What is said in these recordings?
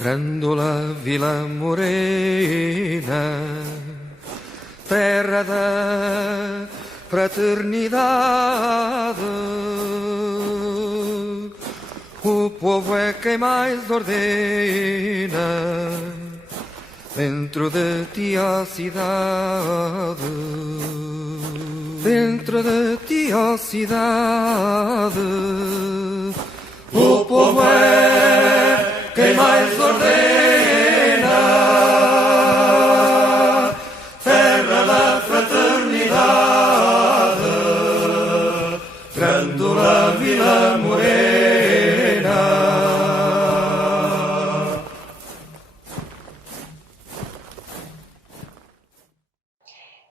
Grândola Vila Morena, terra da fraternidade, o povo é quem mais ordena dentro de ti a cidade, dentro de ti a cidade, o povo é quem mais ordena, terra da fraternidade, Grândola Vila Morena.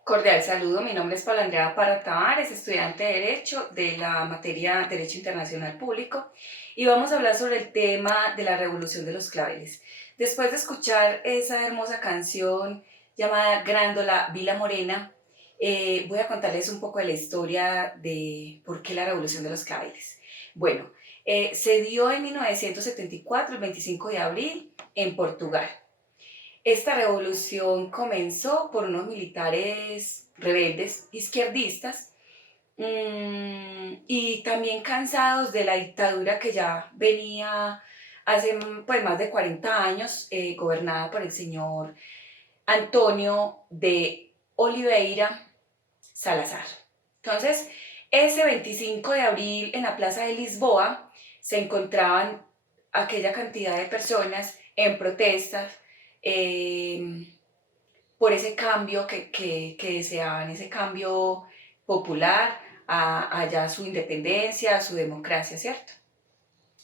Cordial saludo, mi nombre es Paula Andrea Parra Tavares, estudiante de Derecho de la materia Derecho Internacional Público, y vamos a hablar sobre el tema de la Revolución de los Claveles. Después de escuchar esa hermosa canción llamada Grândola Vila Morena, voy a contarles un poco de la historia de por qué la Revolución de los Claveles. Bueno, se dio en 1974, el 25 de abril, en Portugal. Esta revolución comenzó por unos militares rebeldes izquierdistas y también cansados de la dictadura que ya venía hace pues, más de 40 años, gobernada por el señor Antonio de Oliveira Salazar. Entonces, ese 25 de abril en la Plaza de Lisboa se encontraban aquella cantidad de personas en protestas por ese cambio que deseaban, ese cambio popular a ya su independencia, a su democracia, ¿cierto?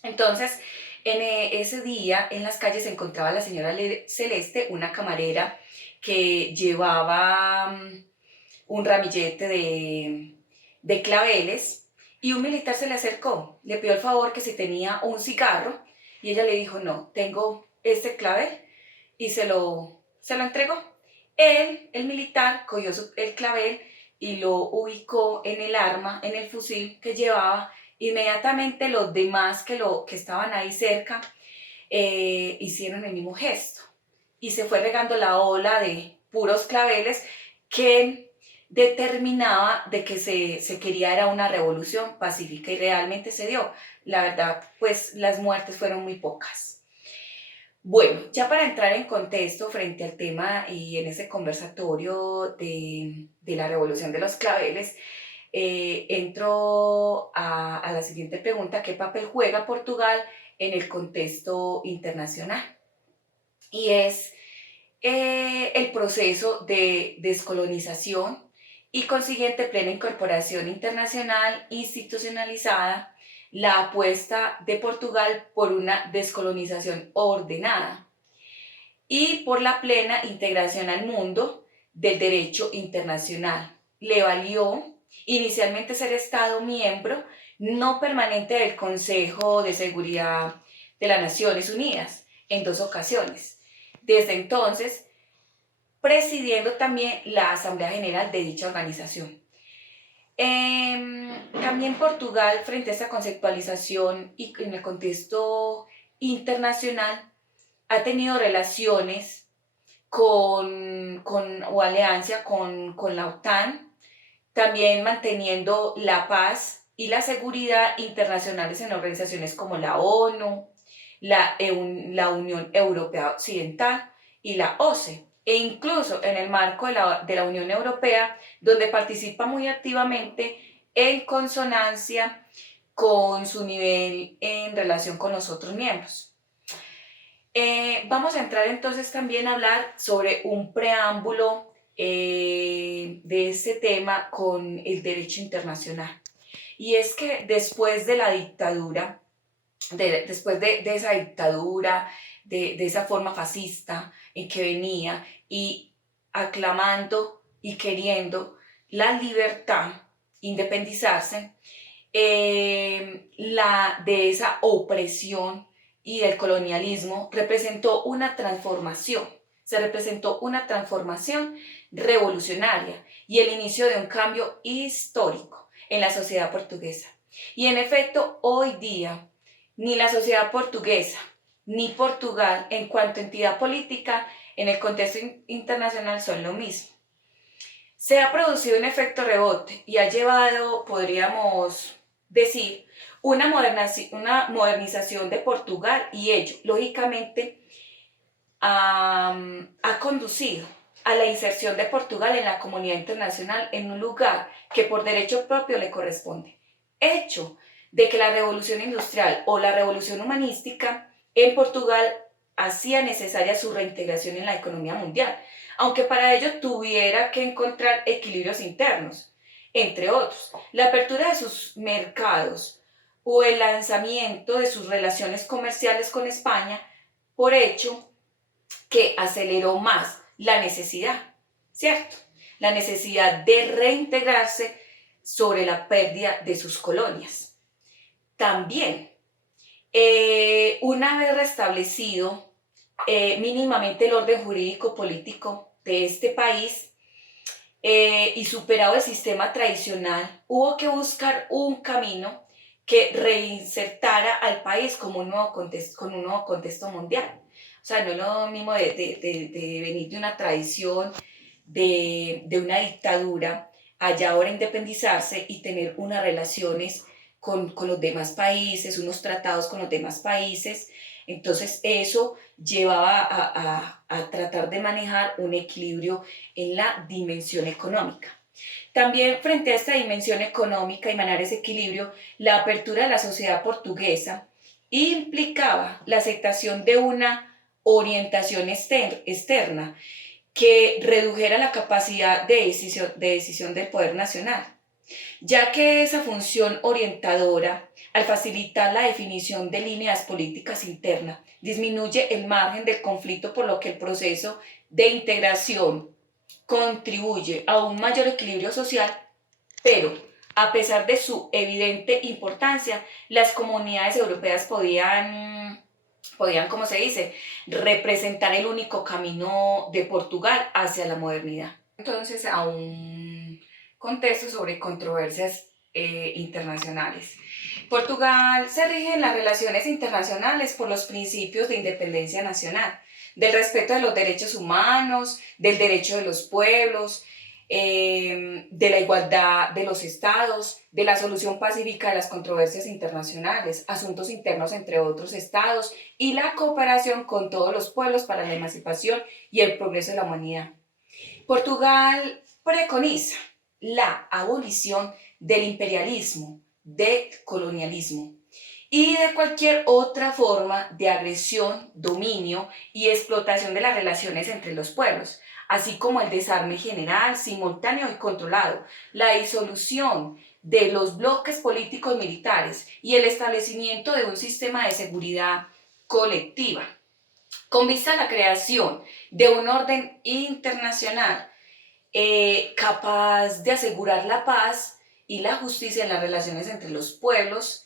Entonces, en ese día en las calles se encontraba la señora Celeste, una camarera que llevaba un ramillete de claveles, y un militar se le acercó, le pidió el favor que si tenía un cigarro, y ella le dijo, no, tengo este clavel, y se lo entregó. El militar, cogió el clavel y lo ubicó en el arma, en el fusil que llevaba. Inmediatamente los demás que estaban ahí cerca hicieron el mismo gesto y se fue regando la ola de puros claveles que determinaba de que se quería era una revolución pacífica, y realmente se dio. La verdad, pues las muertes fueron muy pocas. Bueno, ya para entrar en contexto frente al tema y en ese conversatorio de la revolución de los claveles, entro a la siguiente pregunta: ¿qué papel juega Portugal en el contexto internacional? Y es el proceso de descolonización y consiguiente plena incorporación internacional institucionalizada, la apuesta de Portugal por una descolonización ordenada y por la plena integración al mundo del derecho internacional. Le valió inicialmente ser Estado miembro no permanente del Consejo de Seguridad de las Naciones Unidas en 2 ocasiones. Desde entonces, presidiendo también la Asamblea General de dicha organización. También Portugal, frente a esta conceptualización y en el contexto internacional, ha tenido relaciones o alianza con la OTAN, también manteniendo la paz y la seguridad internacionales en organizaciones como la ONU, la Unión Europea Occidental y la OCE, e incluso en el marco de la Unión Europea, donde participa muy activamente en consonancia con su nivel en relación con los otros miembros. Vamos a entrar entonces también a hablar sobre un preámbulo de este tema con el derecho internacional. Y es que después de la dictadura, después de esa dictadura, de esa forma fascista en que venía y aclamando y queriendo la libertad, independizarse, de esa opresión y del colonialismo, se representó una transformación revolucionaria y el inicio de un cambio histórico en la sociedad portuguesa. Y en efecto, hoy día, ni la sociedad portuguesa, ni Portugal en cuanto a entidad política en el contexto internacional son lo mismo. Se ha producido un efecto rebote y ha llevado, podríamos decir, una modernización de Portugal, y ello, lógicamente, ha conducido a la inserción de Portugal en la comunidad internacional en un lugar que por derecho propio le corresponde. Hecho de que la revolución industrial o la revolución humanística en Portugal hacía necesaria su reintegración en la economía mundial, aunque para ello tuviera que encontrar equilibrios internos, entre otros, la apertura de sus mercados o el lanzamiento de sus relaciones comerciales con España, por hecho que aceleró más la necesidad, ¿cierto? La necesidad de reintegrarse sobre la pérdida de sus colonias. También, una vez restablecido mínimamente el orden jurídico político de este país y superado el sistema tradicional, hubo que buscar un camino que reinsertara al país como con un nuevo contexto mundial. O sea, no es lo mismo de venir de una tradición, de una dictadura, allá ahora independizarse y tener unas relaciones con los demás países, unos tratados con los demás países. Entonces eso llevaba a tratar de manejar un equilibrio en la dimensión económica. También frente a esta dimensión económica y manejar ese equilibrio, la apertura de la sociedad portuguesa implicaba la aceptación de una orientación externa que redujera la capacidad de decisión del poder nacional, ya que esa función orientadora, al facilitar la definición de líneas políticas internas, disminuye el margen del conflicto, por lo que el proceso de integración contribuye a un mayor equilibrio social, pero a pesar de su evidente importancia, las comunidades europeas podían, como se dice, representar el único camino de Portugal hacia la modernidad. Entonces, a un contexto sobre controversias internacionales. Portugal se rige en las relaciones internacionales por los principios de independencia nacional, del respeto de los derechos humanos, del derecho de los pueblos, de la igualdad de los estados, de la solución pacífica de las controversias internacionales, asuntos internos entre otros estados y la cooperación con todos los pueblos para la emancipación y el progreso de la humanidad. Portugal preconiza la abolición del imperialismo, del colonialismo y de cualquier otra forma de agresión, dominio y explotación de las relaciones entre los pueblos, así como el desarme general, simultáneo y controlado, la disolución de los bloques políticos militares y el establecimiento de un sistema de seguridad colectiva, con vista a la creación de un orden internacional capaz de asegurar la paz y la justicia en las relaciones entre los pueblos.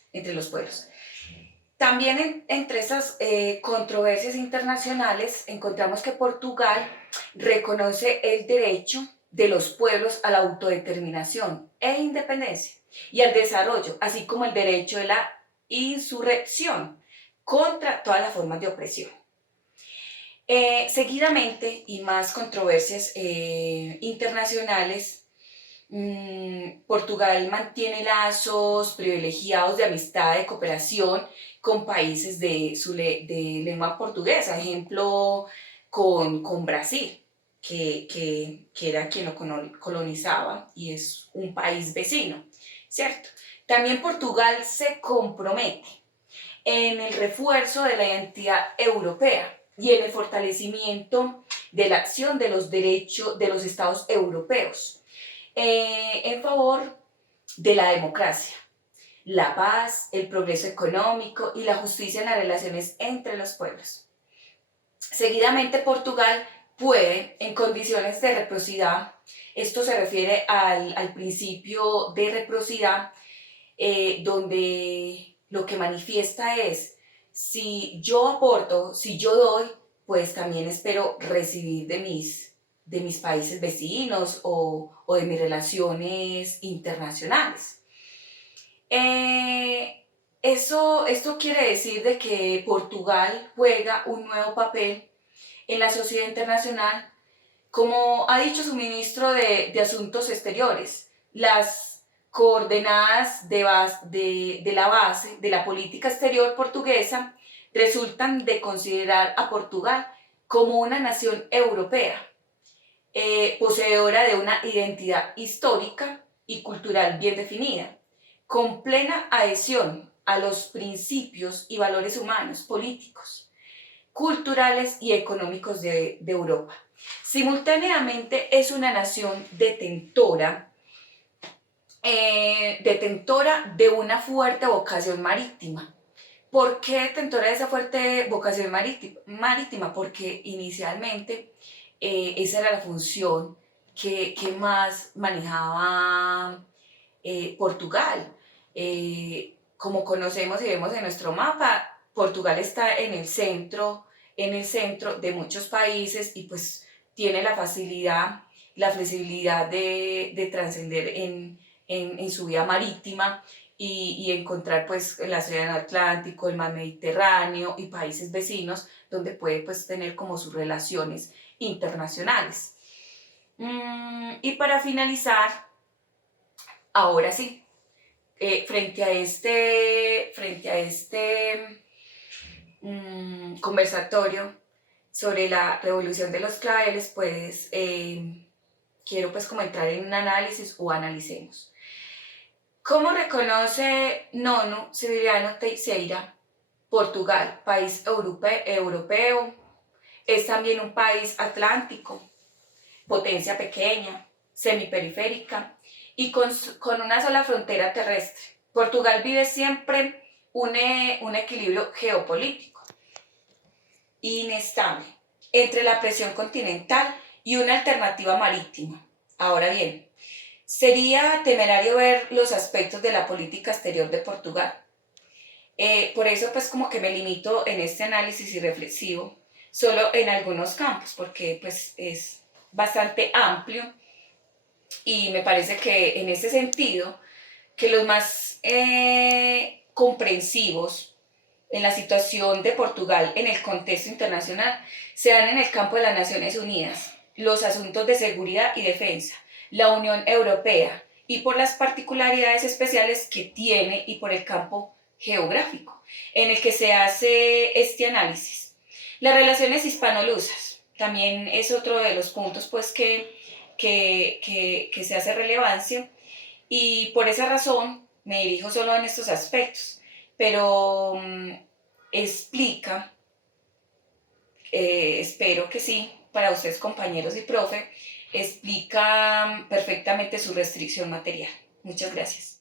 También entre esas controversias internacionales encontramos que Portugal reconoce el derecho de los pueblos a la autodeterminación e independencia y al desarrollo, así como el derecho de la insurrección contra todas las formas de opresión. Seguidamente, y más controversias internacionales, Portugal mantiene lazos privilegiados de amistad, de cooperación con países de lengua portuguesa, ejemplo con Brasil, que era quien lo colonizaba y es un país vecino, ¿cierto? También Portugal se compromete en el refuerzo de la identidad europea y en el fortalecimiento de la acción de los derechos de los estados europeos en favor de la democracia, la paz, el progreso económico y la justicia en las relaciones entre los pueblos. Seguidamente, Portugal puede, en condiciones de reciprocidad, esto se refiere al principio de reciprocidad, donde lo que manifiesta es, si yo aporto, si yo doy, pues también espero recibir de mis países vecinos o de mis relaciones internacionales. Esto quiere decir de que Portugal juega un nuevo papel en la sociedad internacional, como ha dicho su ministro de Asuntos Exteriores. Las coordenadas de la base de la política exterior portuguesa resultan de considerar a Portugal como una nación europea, poseedora de una identidad histórica y cultural bien definida, con plena adhesión a los principios y valores humanos, políticos, culturales y económicos de Europa. Simultáneamente es una nación detentora de una fuerte vocación marítima. ¿Por qué detentora de esa fuerte vocación marítima? Porque inicialmente esa era la función que más manejaba Portugal. Como conocemos y vemos en nuestro mapa, Portugal está en el centro de muchos países y pues tiene la facilidad, la flexibilidad de trascender en su vía marítima y encontrar pues el océano Atlántico, el mar Mediterráneo y países vecinos donde puede pues tener como sus relaciones internacionales. Y para finalizar, ahora sí, frente a este conversatorio sobre la revolución de los claveles, pues quiero pues como entrar en un análisis o analicemos. ¿Cómo reconoce Nono Severiano Teixeira Portugal, país europeo? Es también un país atlántico, potencia pequeña, semiperiférica y con una sola frontera terrestre. Portugal vive siempre un equilibrio geopolítico inestable entre la presión continental y una alternativa marítima. Ahora bien, sería temerario ver los aspectos de la política exterior de Portugal. Por eso pues como que me limito en este análisis y reflexivo solo en algunos campos, porque pues es bastante amplio y me parece que en ese sentido, que los más comprensivos en la situación de Portugal en el contexto internacional se dan en el campo de las Naciones Unidas, los asuntos de seguridad y defensa, la Unión Europea y por las particularidades especiales que tiene y por el campo geográfico en el que se hace este análisis. Las relaciones hispano-lusas también es otro de los puntos pues que se hace relevancia y por esa razón me dirijo solo en estos aspectos, pero explica, espero que sí, para ustedes compañeros y profe, explica perfectamente su restricción material. Muchas gracias.